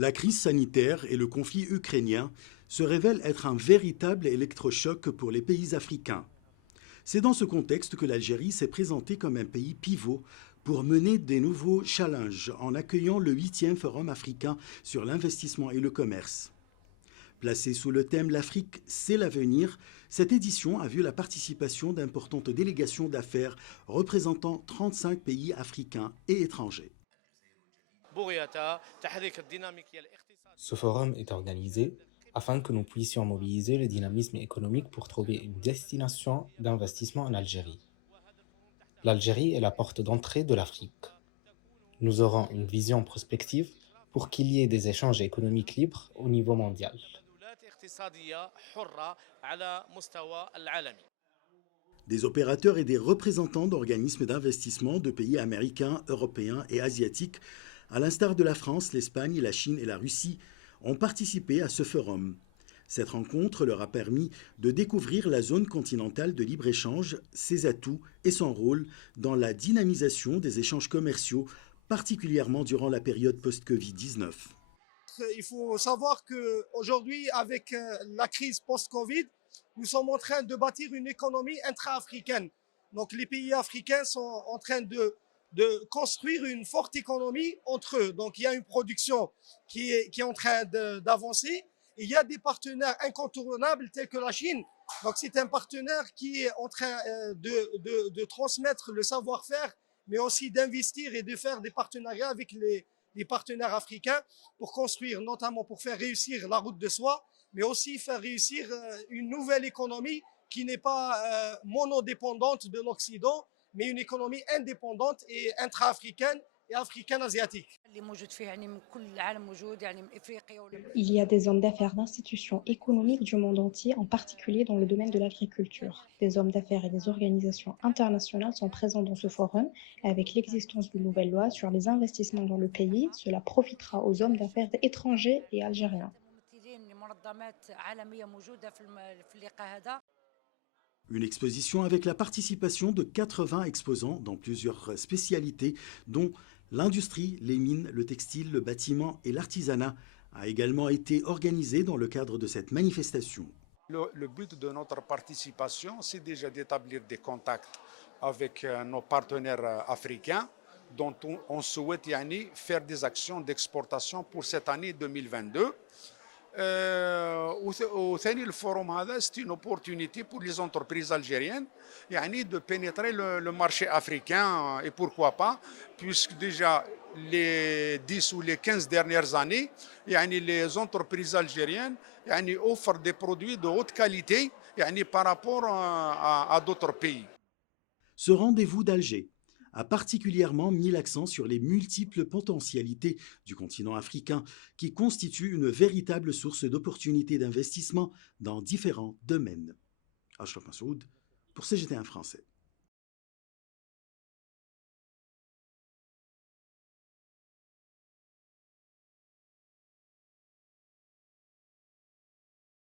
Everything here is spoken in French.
La crise sanitaire et le conflit ukrainien se révèlent être un véritable électrochoc pour les pays africains. C'est dans ce contexte que l'Algérie s'est présentée comme un pays pivot pour mener des nouveaux challenges en accueillant le 8e Forum africain sur l'investissement et le commerce. Placée sous le thème «L'Afrique, c'est l'avenir», cette édition a vu la participation d'importantes délégations d'affaires représentant 35 pays africains et étrangers. Ce forum est organisé afin que nous puissions mobiliser le dynamisme économique pour trouver une destination d'investissement en Algérie. L'Algérie est la porte d'entrée de l'Afrique. Nous aurons une vision prospective pour qu'il y ait des échanges économiques libres au niveau mondial. Des opérateurs et des représentants d'organismes d'investissement de pays américains, européens et asiatiques, à l'instar de la France, l'Espagne, la Chine et la Russie, ont participé à ce forum. Cette rencontre leur a permis de découvrir la zone continentale de libre-échange, ses atouts et son rôle dans la dynamisation des échanges commerciaux, particulièrement durant la période post-Covid-19. Il faut savoir qu'aujourd'hui, avec la crise post-Covid, nous sommes en train de bâtir une économie intra-africaine. Donc les pays africains sont en train de construire une forte économie entre eux. Donc il y a une production qui est en train d'avancer. Il y a des partenaires incontournables tels que la Chine. Donc c'est un partenaire qui est en train de transmettre le savoir-faire, mais aussi d'investir et de faire des partenariats avec les partenaires africains pour construire, notamment pour faire réussir la route de soie, mais aussi faire réussir une nouvelle économie qui n'est pas monodépendante de l'Occident, mais une économie indépendante et intra-africaine et africaine-asiatique. Il y a des hommes d'affaires d'institutions économiques du monde entier, en particulier dans le domaine de l'agriculture. Des hommes d'affaires et des organisations internationales sont présents dans ce forum et avec l'existence d'une nouvelle loi sur les investissements dans le pays, cela profitera aux hommes d'affaires étrangers et algériens. Une exposition avec la participation de 80 exposants dans plusieurs spécialités, dont l'industrie, les mines, le textile, le bâtiment et l'artisanat, a également été organisée dans le cadre de cette manifestation. Le but de notre participation, c'est déjà d'établir des contacts avec nos partenaires africains dont on souhaite faire des actions d'exportation pour cette année 2022. وثاني الفوروم هذا c'est une opportunité pour les entreprises algériennes de pénétrer le marché africain et pourquoi pas puisque déjà les 10 ou les 15 dernières années les entreprises algériennes offrent des produits de haute qualité par rapport à d'autres pays. Ce rendez-vous d'Alger a particulièrement mis l'accent sur les multiples potentialités du continent africain qui constituent une véritable source d'opportunités d'investissement dans différents domaines. Achraf Massoud pour CGT1 français.